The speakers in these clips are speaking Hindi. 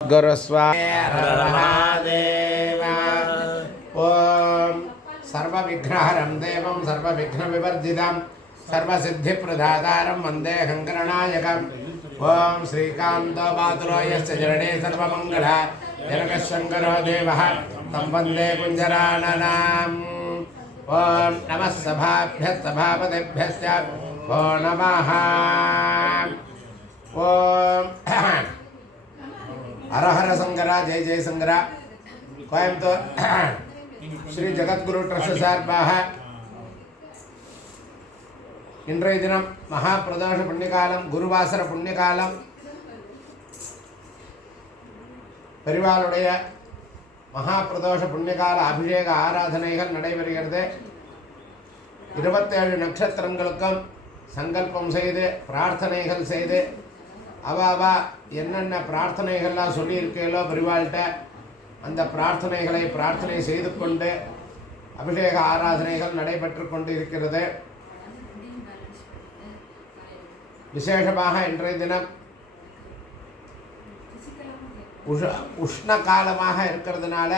गुरुस्वामी ओम सर्वविघ्नहरं देवं सर्वविघ्नविवर्जितं सर्वसिद्धिप्रदातारं वन्दे गणनायकम् ओम श्रीकान्तो मातुरो यस्य चरणे सर्वमङ्गल जनकशङ्करो देवः तं वन्दे कुञ्जराननाम् ओम नमः सभाभ्यः सभापतिभ्यश्च वो नमः ओम हर हर शंकरा जय जय शंकरा कोयम्बतूर श्री जगद्गुरु ट्रस्ट सार्बाக இன்றைய தினம் மகா பிரதோஷ புண்ணியகாலம் குருவாசர புண்ணியகாலம் பெரிவாளுடைய மகா பிரதோஷ புண்ணியகால அபிஷேக ஆராதனைகள் நடைபெறுகிறது 27 நட்சத்திரங்களுக்கும் சங்கல்பம் செய்து பிரார்த்தனைகள் செய்து அவா என்னென்ன பிரார்த்தனைகள்லாம் சொல்லியிருக்கீங்களோ பெரிவாள்கிட்ட அந்த பிரார்த்தனை செய்து கொண்டு அபிஷேக ஆராதனைகள் நடைபெற்று கொண்டு இருக்கிறது. விசேஷமாக இன்றைய தினம் உஷ்ண காலமாக இருக்கிறதுனால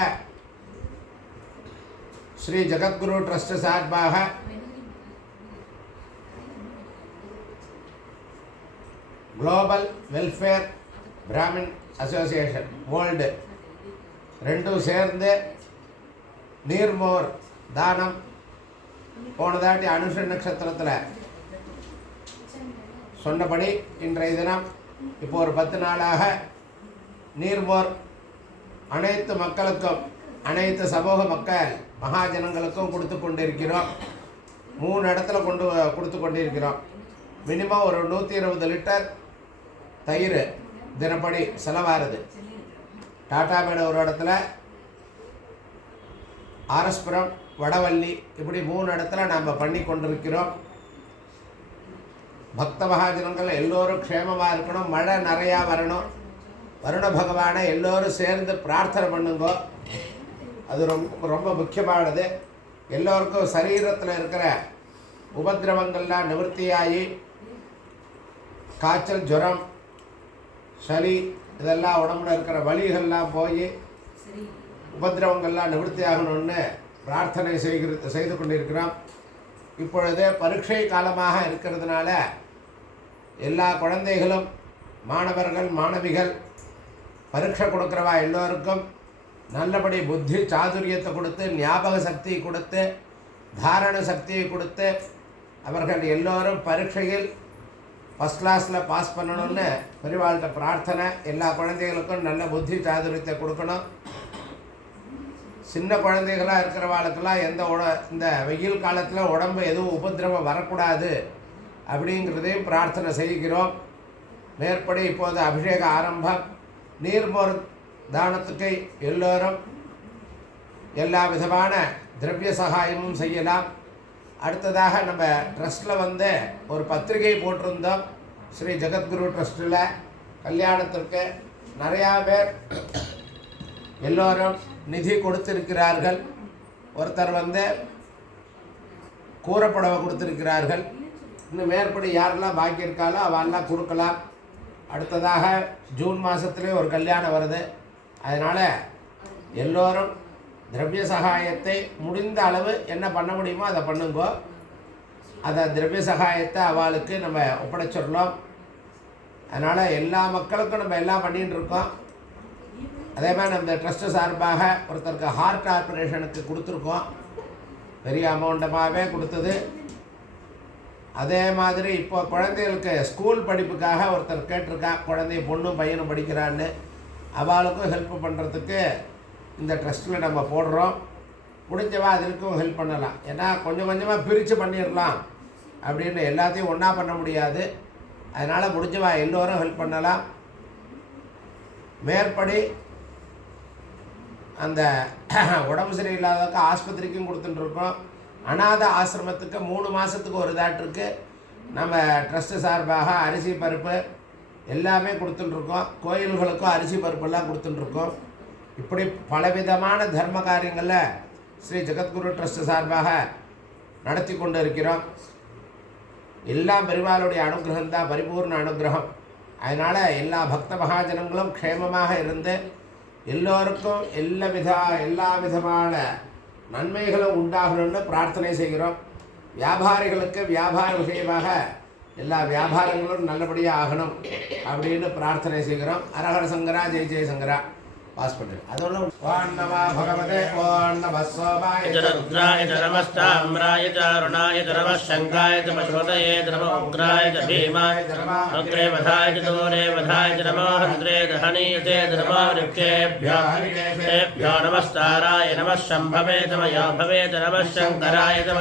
ஸ்ரீ ஜகத்குரு ட்ரஸ்ட் சார்பாக global welfare Brahmin association world ரெண்டும் சேர்ந்து நீர்மோர் தானம் போனதாட்டி அனுஷ நட்சத்திரத்தில் சொன்னபடி இன்றைய தினம் இப்போ ஒரு 10 நாளாக நீர்மோர் அனைத்து மக்களுக்கும் அனைத்து சமூக மக்கள் மகாஜனங்களுக்கும் கொடுத்து கொண்டிருக்கிறோம். 3 இடத்துல கொடுத்து கொண்டிருக்கிறோம். மினிமம் ஒரு 120 லிட்டர் தயிர் தினப்படி செலவாகுது. டாட்டாமேடு ஒரு இடத்துல, ஆர்எஸ்புரம், வடவள்ளி, இப்படி 3 இடத்துல நாம் பண்ணி கொண்டிருக்கிறோம். பக்த மகாஜனங்கள் எல்லோரும் க்ஷேமமாக இருக்கணும், மழை நிறையா வரணும், வருண பகவானை எல்லோரும் சேர்ந்து பிரார்த்தனை பண்ணுங்கோ. அது ரொம்ப முக்கியமானது. எல்லோருக்கும் சரீரத்தில் இருக்கிற உபதிரவங்கள்லாம் நிவர்த்தியாகி காய்ச்சல், ஜுரம், சளி இதெல்லாம் உடம்புல இருக்கிற வலிகள்லாம் போய் உபதிரவங்கள்லாம் நிவர்த்தி ஆகணும்னு பிரார்த்தனை செய்து கொண்டிருக்கிறோம். இப்பொழுது பரீட்சை காலமாக இருக்கிறதுனால எல்லா குழந்தைகளும் மாணவர்கள் மாணவிகள் பரீட்சை கொடுக்குறவா எல்லோருக்கும் நல்லபடி புத்தி சாதுரியத்தை கொடுத்து, ஞாபக சக்தியை கொடுத்து, தாரண சக்தியை கொடுத்து அவர்கள் எல்லோரும் பரீட்சையில் ஃபஸ்ட் கிளாஸில் பாஸ் பண்ணணும்னு பெரியவாள்கிட்ட பிரார்த்தனை. எல்லா குழந்தைகளுக்கும் நல்ல புத்தி சாதுரியத்தை கொடுக்கணும். சின்ன குழந்தைகளாக இருக்கிறவாளுக்கெல்லாம் இந்த வெயில் காலத்தில் உடம்பு எதுவும் உபதிரவம் வரக்கூடாது அப்படிங்கிறதையும் பிரார்த்தனை செய்கிறோம். மேற்படி இப்போது அபிஷேக ஆரம்பம். நீர்மோர் தானத்துக்கு எல்லோரும் எல்லா விதமான திரவிய சகாயமும் செய்யலாம். அடுத்ததாக நம்ம ட்ரஸ்ட்டில் ஒரு பத்திரிகை போட்டிருந்தோம். ஸ்ரீ ஜகத்குரு ட்ரஸ்ட்டில் கல்யாணத்திற்கு நிறையா பேர் எல்லோரும் நிதி கொடுத்திருக்கிறார்கள். ஒருத்தர் கூரைப்புடவை கொடுத்திருக்கிறார்கள். இன்னும் மேற்படி யாரெல்லாம் பாக்கி இருக்காலோ அவெல்லாம் கொடுக்கலாம். அடுத்ததாக ஜூன் மாதத்துலேயே ஒரு கல்யாணம் வருது. அதனால் எல்லோரும் திரவிய சகாயத்தை முடிந்த அளவு என்ன பண்ண முடியுமோ அதை பண்ணுங்கோ. அதை திரவிய சகாயத்தை அவளுக்கு நம்ம ஒப்படைச்சிடலாம். அதனால் எல்லா மக்களுக்கும் நம்ம எல்லாம் பண்ணிகிட்டு இருக்கோம். அதே மாதிரி நம்ம ட்ரஸ்ட்டு சார்பாக ஒருத்தருக்கு ஹார்ட் ஆப்ரேஷனுக்கு கொடுத்துருக்கோம். பெரிய அமௌண்டமாகவே கொடுத்தது. அதே மாதிரி இப்போ குழந்தைகளுக்கு ஸ்கூல் படிப்புக்காக ஒருத்தர் கேட்டிருக்கா. குழந்தைய பொண்ணும் பையனும் படிக்கிறான்னு அவளுக்கும் ஹெல்ப் பண்ணுறதுக்கு இந்த ட்ரஸ்ட்டில் நம்ம போடுறோம். முடிஞ்சவா அதற்கும் ஹெல்ப் பண்ணலாம். ஏன்னா கொஞ்சம் கொஞ்சமாக பிரித்து பண்ணிடலாம் அப்படின்னு எல்லாத்தையும் ஒன்றா பண்ண முடியாது. அதனால் முடிஞ்சவா எல்லோரும் ஹெல்ப் பண்ணலாம். மேற்படி அந்த உடம்பு சரியில்லாதவங்க ஆஸ்பத்திரிக்கும் கொடுத்துட்டுருக்கோம். அநாத ஆசிரமத்துக்கு 3 மாதத்துக்கு ஒரு தாட்டிற்கு நம்ம ட்ரஸ்ட்டு சார்பாக அரிசி பருப்பு எல்லாமே கொடுத்துட்டுருக்கோம். கோயில்களுக்கும் அரிசி பருப்பெல்லாம் கொடுத்துட்டுருக்கோம். இப்படி பலவிதமான தர்ம காரியங்களில் ஸ்ரீ ஜகத்குரு ட்ரஸ்ட் சார்பாக நடத்தி கொண்டு இருக்கிறோம். எல்லாம் பெருமாளுடைய அனுகிரகம் தான், பரிபூர்ண அனுகிரகம். அதனால் எல்லா பக்த மகாஜனங்களும் க்ஷேமமாக இருந்து எல்லோருக்கும் எல்லா விதமான நன்மைகளும் உண்டாகணும்னு பிரார்த்தனை செய்கிறோம். வியாபாரிகளுக்கு வியாபார விஷயமாக எல்லா வியாபாரங்களும் நல்லபடியாக ஆகணும் அப்படின்னு பிரார்த்தனை செய்கிறோம். அரஹர சங்கரா, ஜெய் ஜெய் சங்கரா. ஹாஸ்பிட்டல் அதோட ஓம் நம பகவதே ஓம் நம சோமாய ருத்ராய நமஸ்தாம்ராய அருணாய நம சங்காய மசோதயே நம உக்ராய பீமாய அக்ரே வதாய தூரே வதாய நமோ ஹந்திரே தஹனீயதே நமோ ரிக்ஷேभ्यो நமஸ்தாராய நம சம்பவே தமயா பவே நம சங்கராய நம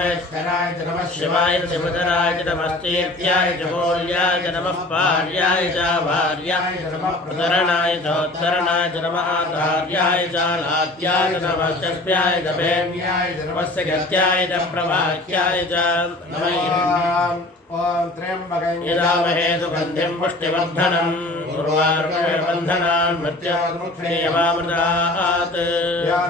சிவாய சிவதராய நமஸ்தீர்த்யாய ஜகோல்யாய நம பார்யாய ஜாவார்யாய நம பிரதரணாய தோத்தரணாய நம आचार्याय चालात्याय नमस्तेभ्याय दभेम्याय नमस्य गत्याय प्रभाक्याय च नमः ओम त्र्यंबकं यदामहे सुगन्धिं पुष्टिवर्धनम् उर्वारुकबन्धनान् मृत्युर्मुक्षेयमामृतात् या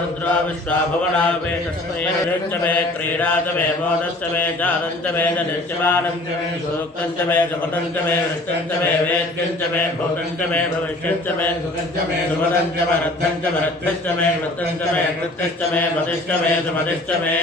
रुद्रा विश्वाभवनावे तस्मै नृत्यमे क्रीडातमे मोदस्तमे चारन्तमे नृत्यमानन्तमे सूक्तन्तमे जपतन्तमे वृत्तन्तमे वेद्यन्तमे भूतन्तमे भविष्यन्तमे सुगन्तमे सुमदन्तमे रद्धन्तमे रद्धस्तमे वृत्तन्तमे कृत्यस्तमे मदिष्टमे सुमदिष्टमे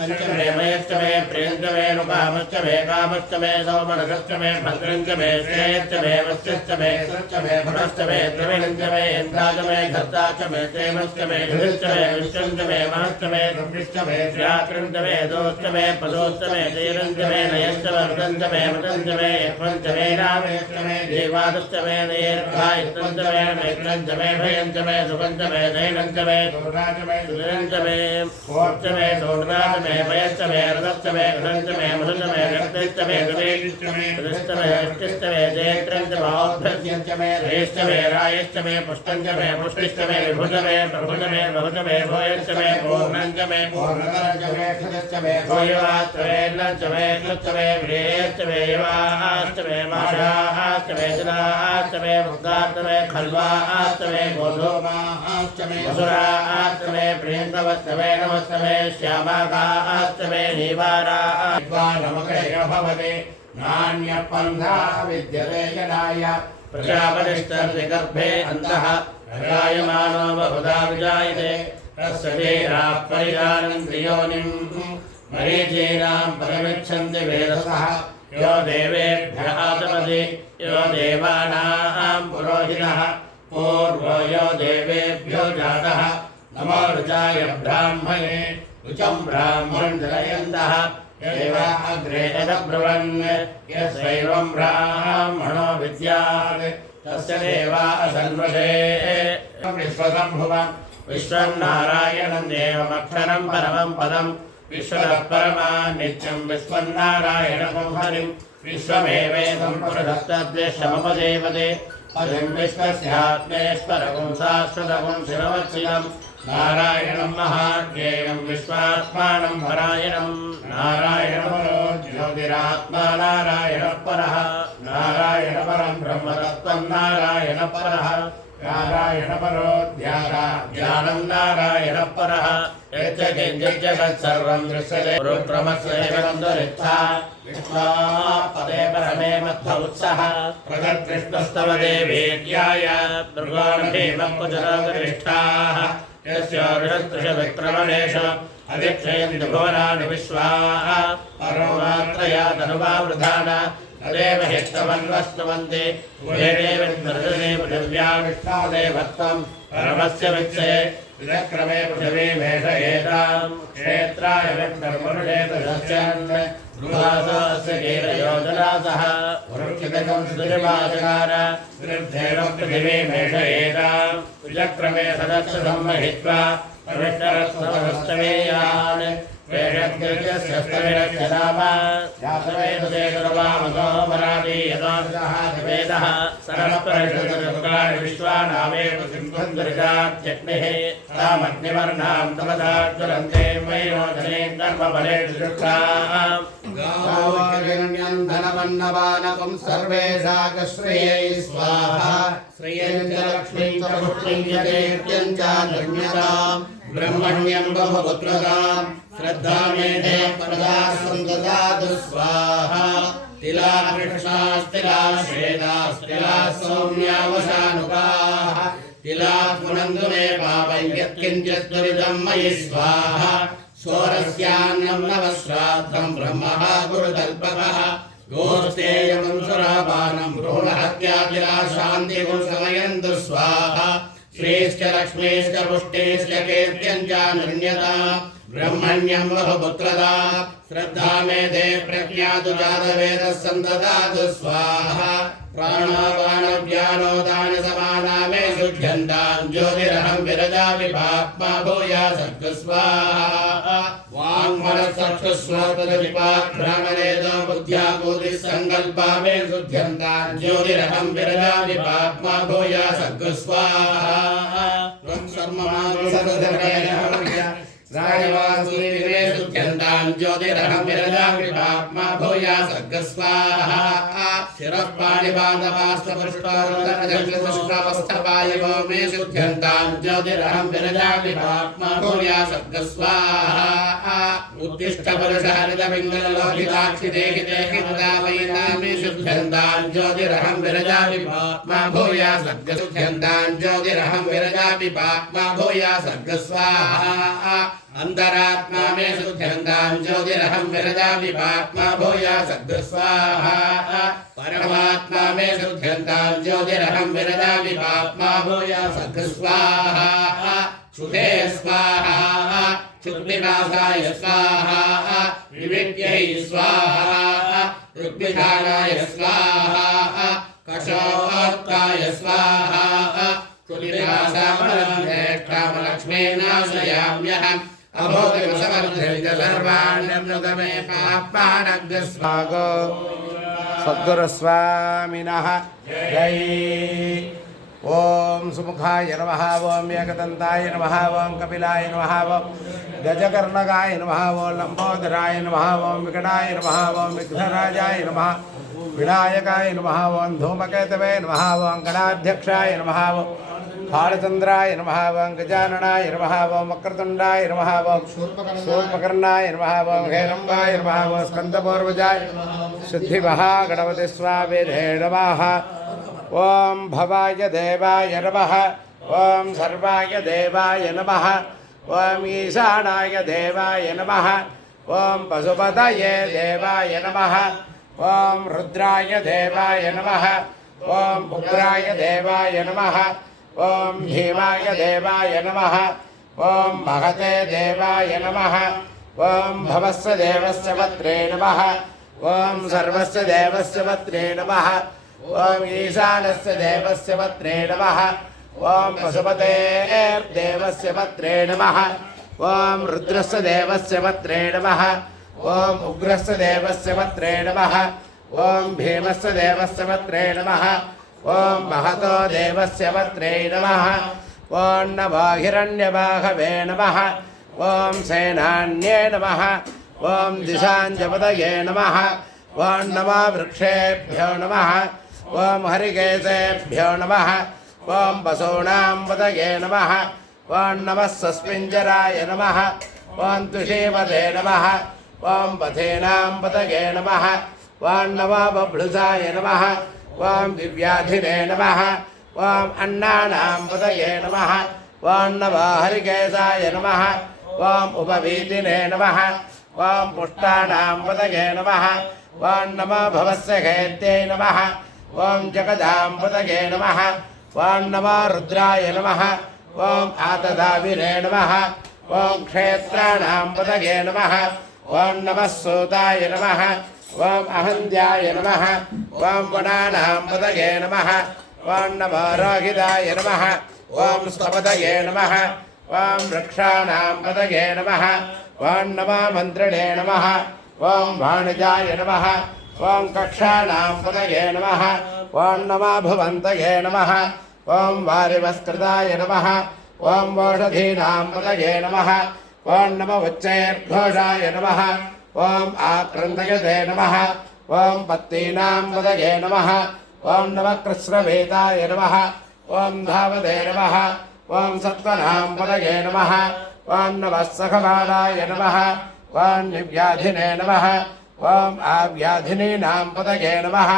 सञ्चमे मयस्तमे प्रियन्तमे नुकामस्तमे कामस्तमे सौमनसस्तमे भद्रन्तमे श्रेयस्तमे वस्यस्तमे सत्यमे भरस्तमे त्रिविनन्तमे इन्द्राजमे घर्ताचमे तेमस्तमे युधिष्ठमे विष्णुन्तमे महस्तमे ब्रह्मिष्टमे व्याकृन्तमे दोस्तमे पदोस्तमे तीरन्तमे नयस्तमे वृदन्तमे मृदन्तमे यत्वन्तमे रामेस्तमे देवादस्तमे नयेर्घायस्तन्तमे मैत्रन्तमे भयन्तमे सुगन्तमे दैनन्तमे सुराजमे सुदरन्तमे कोर्तमे सौर्णातमे भयस्तमे रदस्तमे घृतन्तमे मृदन्तमे रक्तस्तमे दुरेष्टमे कृष्णमे अष्टस्तमे जयत्रन्तमे औद्धत्यन्तमे रेष्टमे रायस्तमे पुष्टन्तमे पुष्टिष्टमे विभुतमे प्रभुतमे बहुतमे भोयस्तमे पूर्णन्तमे पूर्णतरन्तमे खजस्तमे भोयवास्तमे लन्तमे लुप्तमे व्रेस्तमे यवास्तमे माषास्तमे जलास्तमे मुक्तास्तमे खल्वास्तमे गोधूमास्तमे वसुरास्तमे प्रियन्तवस्तमे नमस्तमे श्यामाकास्तमे निवारास्तमे भवते नान्यपन्था विद्यते यदाय प्रजापतिस्तस्य गर्भे अन्तः जायमानो बहुधा विजायते तस्य धीराः परिजानन्ति योनिं मरीचीनां परिमिच्छन्ति वेदसः यो देवेभ्यः आतपति यो देवानां पुरोहितः पूर्वो यो देवेभ्यो जातः नमो ऋचाय ब्राह्मणे ऋचं ब्राह्मणं जनयन्तः एवा अग्रे यदब्रुवन् यस्यैवं ब्राह्मणो विद्यात् तस्य देवा असन्वशे विश्वसम्भुवं विश्वन्नारायणं देवमक्षरं परमं पदं विश्वतः परमा नित्यं विश्वन्नारायणं हरिं विश्वमेवेदं पुरुषस्तद्वेषमपदेवते पदं विश्वस्यात्मेश्वरं शाश्वतं शिववत्सिलं नारायणं महाज्ञेयं विश्वात्मानं परायणं नारायणपरो ज्योतिरात्मा नारायणः परः नारायणपरं ब्रह्मतत्त्वं नारायणपरः नारायणपरो ज्ञानं नारायणः परः यच्च किञ्चित् जगत्सर्वं दृश्यते गुरुक्रमस्यैवं दुरित्था विष्णोपदे परमे मध्व उत्सः प्रगद्विष्णुस्तव देवेद्याय दुर्गोणभीमकुचरोगरिष्ठाः यस्योर्षत्रिशविक्रमणेषु अधिक्षयन्ति भुवनानि विश्वाः परोमात्रया तनुवावृधान तदेव हित्वन्वस्तुवन्ति उभे देवन्मृदने पृथिव्या विष्णोदेवत्वं परमस्य वित्सये विदक्रमे पृथिवीमेषयेतां क्षेत्राय विष्णुर्मुरुषेतुरस्यन् गृहासोऽस्य कीलयोजनासः वरुक्षितकं सुजमाचकार विरुद्धेव पृथिवीमेषयेतां विचक्रमे सदस्य संवहित्वा पवित्ररत्नवस्तमेयान् वेषद्गृह्यस्य स्तविरस्य नाम यातवेदते दुर्वामसो परादि यतोऽसः वेदः सर्वपरिषदुर्गाणि विश्वानामेव सिंहन्दुरितात्यग्निः तामग्निवर्णां तमदाज्वलन्ते वैरोधने कर्मफलेषु शुक्लाम् गावोऽजन्यं धनमन्नवानकं सर्वेशाकश्रियै स्वाहा श्रियं च लक्ष्मीं च पुष्टिं च कीर्त्यं च धन्यतां ब्रह्मण्यं बहुपुत्रतां श्रद्धामेधे प्रदासं ददातु स्वाहा तिला कृष्णास्तिला श्वेतास्तिला सौम्यावशानुगाः तिला पुनन्दु मे पापं यत्किञ्चित् दुरितं मयि स्वाहा सोरस्यान्नं नवश्राद्धं ब्रह्मः गुरुतल्पकः गोस्तेयं सुरापानं भ्रूणहत्यातिला शान्तिगुं समयन्तु स्वाहा श्रीश्च लक्ष्मीश्च पुष्टिश्च कीर्त्यं च निर्ण्यता ब्रह्मण्यं बहुपुत्रदा श्रद्धा मेधे प्रज्ञातु जातवेदः सन्ददातु स्वाहा प्राणापानव्यानोदान समाना मे शुद्ध्यन्तां ज्योतिरहं विरजामि पाप्मा भूयासक्तु स्वाहा वाङ्मनश्चक्षुश्रोत्रविपाघ्राणनेतो बुद्ध्या बुद्धिः सङ्कल्पा मे शुद्ध्यन्तां ज्योतिरहं विरजामि पाप्मा भूयासक्तु स्वाहा राजवासुदेवे शुद्ध्यन्तां ज्योतिरहं विरजामि पाप्मा भूयासक्तु स्वाहा शिरः पाणिपादपास्तपुष्पारुदनजलपुष्पवस्थपायवो मे शुद्ध्यन्तां ज्योतिरहं विरजामि पाप्मा भूयासक्तु स्वाहा उत्तिष्ठ पुरुषः हरितपिङ्गललोहिताक्षि देहि देहि तदावयिता मे शुद्ध्यन्तां ज्योतिरहं विरजामि पाप्मा भूयासक्तु शुद्ध्यन्तां ज्योतिरहं विरजामि पाप्मा भूयासक्तु स्वाहा अंतरात्मा मे शुद्ध्यन्तां ज्योतिरहं विरजामि पाप्मा भूयासक्तु स्वाहा परमात्मा मे शुद्ध्यन्तां ज्योतिरहं विरजामि पाप्मा भूयासक्तु स्वाहा शुद्धे स्वाहा शुद्धिनाशाय स्वाहा विविद्यै स्वाहा ऋग्विधानाय स्वाहा कषोत्काय स्वाहा लक्ष्मी नाशयाम्यहम् अभोगमसमर्धयित सर्वाण्यमृतमे पापानग्रस्वागो सद्गुरुस्वामिनः जय ओम सुमुखाय नमः ओम एकदन्ताय नमः ओम कपिलाय नमः ओम गजकर्णकाय नमः ओम लंबोदराय नमः ओम विकटाय नमः ओम विघ्नराजाय नमः विनायकाय नमः ओम धूमकेतवे नमः ओम गणाध्यक्षाय नमः ओम फालचंद्राय नमः ओम गजाननाय नमः ओम वक्रतुंडाय नमः ओम शूर्पकर्णाय नमः ओम हेरम्बाय नमः ओम स्कन्दपूर्वजाय सिद्धिमहा गणपति स्वामिने नमः ओम भवाय देवाय नमः ओम सर्वाय देवाय नमः ओम ईशानाय देवाय नमः ओम पशुपतये देवाय नमः ओम रुद्राय देवाय नमः ओम उग्राय देवाय नमः ओम भीमाय देवाय नमः ओम महते देवाय नमः ओम भवस्य देवस्य पत्रे नमः ओम सर्वस्य देवस्य पत्रे नमः ओम ईशानस्य देवस्य पत्रे नमः ओम पशुपतेर्देवस्य पत्रे नमः ओम रुद्रस्य देवस्य पत्रे नमः ओम उग्रस्य देवस्य पत्रे नमः ओम भीमस्य देवस्य पत्रे नमः ओम महतो देवस्य पत्रे नमः ओम नमो हिरण्यबाहवे नमः ओम सेनान्ये नमः ओम दिशाञ्जपतये नमः ओम नमो वृक्षेभ्यो नमः ओम हरिकेशेभ्यो नमः ओम वसूनां पतये नमः ओम नमः सस्मिञ्जराय नमः ओम तुषीमते नमः ओम पथेनां पतये नमः ओम नमो बभ्रुजाय नमः ओम दिव्याधिने नमः ओम अन्नानां पतये नमः ओम नमो हरिकेशाय नमः ओम उपवीतिने नमः ओम पुष्टानां पतये नमः ओम नमो भवस्य हेत्यै नमः ओम जगदां पतये नमः ओम नमो रुद्राय नमः ओम आतदाविने नमः ओम क्षेत्राणां पतये नमः ओम नमः सूताय नमः ओम अहन्त्याय नमः ओम वनानां पतये नमः ओम नमो रोहिताय नमः ओम स्तपतये नमः ओम वृक्षाणां पतये नमः ओम नमो मन्त्रिणे नमः ओम वाणिजाय नमः ओम कक्षाणां पतये नमः ओम नमो भुवन्तये नमः ओम वारिवस्कृताय नमः ओम ओषधीनां पतये नमः ओम नमो उच्चैर्घोषाय नमः ओम आक्रन्दयते नमः ओम पत्तीनां पतये नमः ओम नमः कृष्णवेदाय नमः ओम धावते नमः ओम सत्त्वनां पतये नमः ओम नमः सखबालाय नमः ओम निव्याधिने नमः ॐ आव्याधिनीनां पतये नमः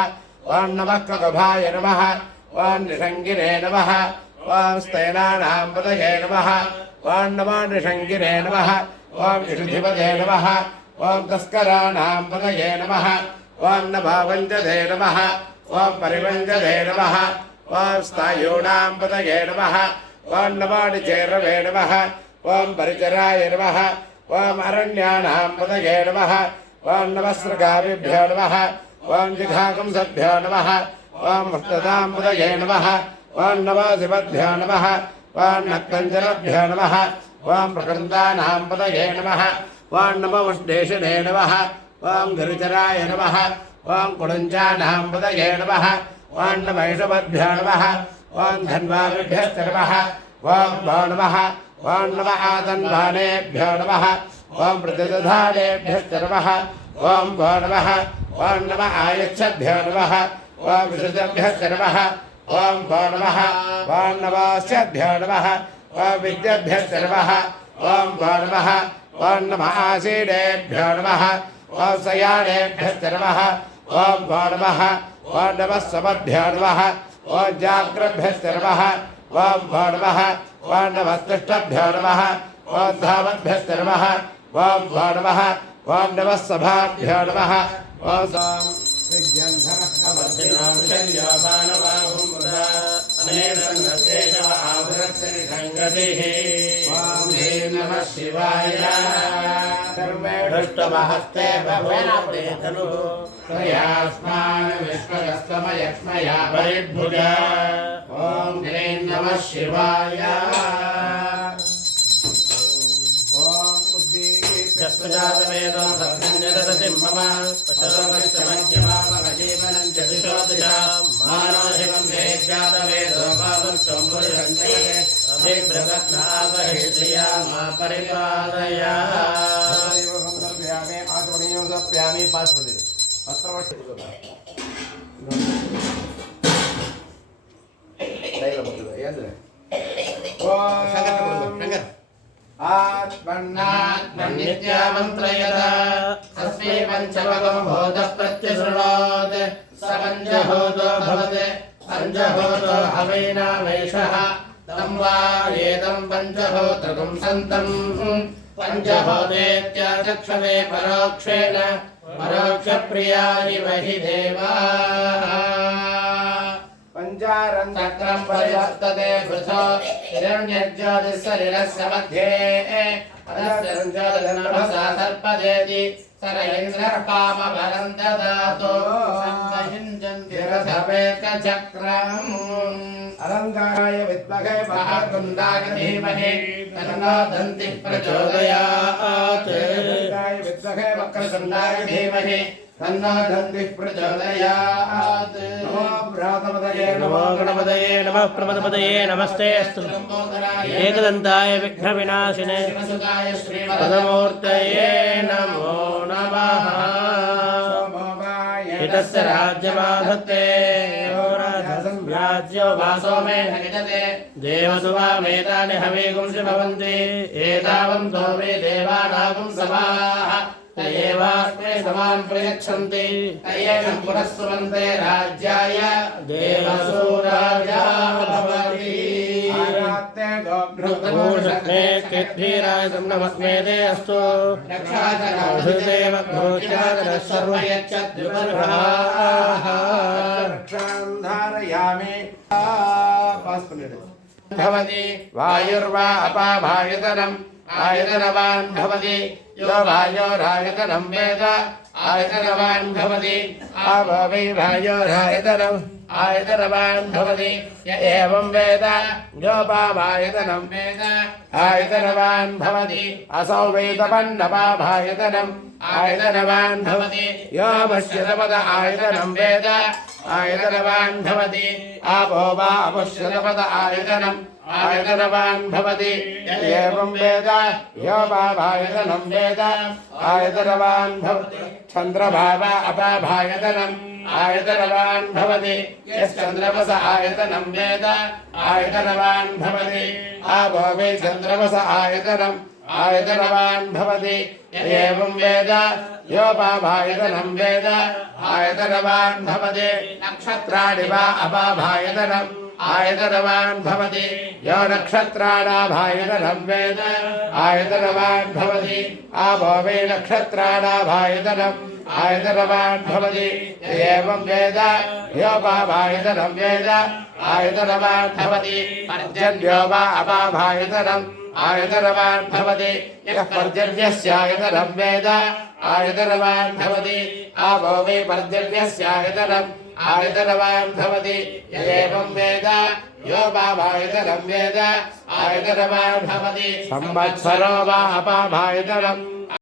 ॐ नमः कगभाय नमः ॐ निषङ्गिरे नमः ॐ स्तेनानां पतये नमः ॐ नमो निषङ्गिरे नमः ॐ निषुधिपदे नमः ॐ तस्कराणां पतये नमः ॐ नभावञ्जदे नमः ॐ परिवञ्जदे नमः ॐ स्थायूणां पतये नमः ॐ नमो निचेरवे नमः ॐ परिचराय नमः ॐ अरण्याणां पतये नमः ॐ नमस्रगाभिभ्यो नमः ॐ जिघाकुंसभ्यो नमः ॐ मुक्तदां पतये नमः ॐ नमोऽधिपद्भ्यो नमः ॐ नक्तञ्जनभ्यो नमः ॐ प्रकृन्दानां पतये नमः ॐ नमो उष्णेशने नमः ॐ गिरिचराय नमः ॐ कुडञ्चानां पतये नमः ॐ नमैषभद्भ्यो नमः ॐ धन्वाभिभ्यश्च नमः ॐ भो नमः ॐ नमः आतन्वानेभ्यो नमः ॐ प्रतिदधानेभ्यश्च नमः ॐ भो नमः ॐ नमः आयच्छद्भ्यो नमः ॐ विशुद्धभ्यश्च नमः ॐ भो नमः ॐ नमस्यद्भ्यो नमः ॐ विद्याभ्यश्च नमः ॐ भो नमः ॐ नमः आसीनेभ्यो नमः ॐ सयानेभ्यश्च नमः ॐ भो नमः ॐ नमः समद्भ्यो नमः ॐ जाग्रभ्यश्च नमः ॐ भो नमः ॐ नमः तिष्ठभ्यो नमः ॐ धावद्भ्यश्च नमः ॐ भो नमः ॐ नमः सभाभ्यो नमः ॐ नमः शिवाय सर्वेष्टमहस्ते भवते धनुः त्वयास्मान् विश्वगस्तमयक्ष्मया परिभुजा ॐ ह्रीं नमः शिवाय यस्पजातवेदो भक्तिं मम पशोपरिश्रमञ्चमामजीवनं च दिशोदिशां मानवशिवं वेद्यातवेदो मावष्टं पुरुषञ्जयते अभिभ्रगत्नागहिश्रिया मा परिपालय आत्मन्नित्यामन्त्रयत तस्मै पञ्चमगो भूतः प्रत्यशृणोत् स पञ्चभूतो भवते पञ्चभूतो हवैनामेषः तं वा एतं पञ्चभूतकं सन्तं पञ्चभूतेत्याचक्षते परोक्षेण परोक्षप्रियाणि वहि देवाः पञ्चारं चक्रं परिवर्तते पृथो हिरण्यज्योतिस्सरिरस्य मध्ये अदस्यञ्जोतिर्नभसा सर्पदेति सरयेन्द्रः कामबलं ददातु सप्तहिञ्जन्तिरथवेकचक्रम् अलङ्काराय विद्महे महाकुन्दाय धीमहि तन्नो दन्तिः प्रचोदयात् अलङ्काराय विद्महे वक्रतुण्डाय धीमहि तन्नो दन्तिः प्रचोदयात् नमो गणपतये नमः प्रमदपतये नमस्तेऽस्तु एकदन्ताय विघ्नविनाशिने पदमूर्तये नमो नमः एतस्य राज्यमाधत्ते राज्यो वासो मे हरितते देवसुवामेतानि हवीगुंसि भवन्ति एतावन्तो मे देवानागुं समाः तयेवास्मे समान् प्रयच्छन्ति तयेनं पुरस्सुवन्ते राज्याय देवसूराजा भवति आरात्ते गोभ्रुतमोषक्ने केद्भीराय नमस्मे ते अस्तु रक्षाचराधिदेव घोषाचर सर्वयच्छद्विपर्भाः रक्षां धारयामि भवति वायुर्वा अपाभायतनम् आयतनवान् भवति यो वायोरायतनं वेद आयतनवान् भवति आवो वै वायोरायतनम् आयतनवान् भवति य एवं वेद योपावायतनं वेद आयतनवान् भवति असौ वेदपन्नपाभायतनम् आयतनवान् भवति यो पश्यतपद आयतनं वेद आयतनवान् भवति आपो वा अपश्यतपद आयतनम् आयतनवान् भवति एवं वेद योपाभायतनं वेद आयतनवान् भवति चन्द्रभाव अपाभायतनम् आयतनवान् भवति यश्चन्द्रमस आयतनं वेद आयतनवान् भवति आपो वै चन्द्रमस आयतनम् आयतनवान् भवति एवं वेद योपाभायतनं वेद आयतनवान् भवति नक्षत्राणि वा अपाभायतनम् आयतनवान् भवति यो नक्षत्राणाभायतनं वेद आयतनवान् भवति आपो वै नक्षत्राणाभायतनम् आयतनवान् भवति एवं वेद योपाभायतनं वेद आयतनवान् भवति पर्जन्यो वा अपाभायतनम् आयतनवान् भवति यः पर्जन्यस्यायतनं वेद आयतनवान् भवति आपो वै पर्जन्यस्यायतनम् आयतनवान् भवति एवं वेद योपाभायतनं वेद आयतनवान् भवति संवत्सरो वा अपाभायतनम्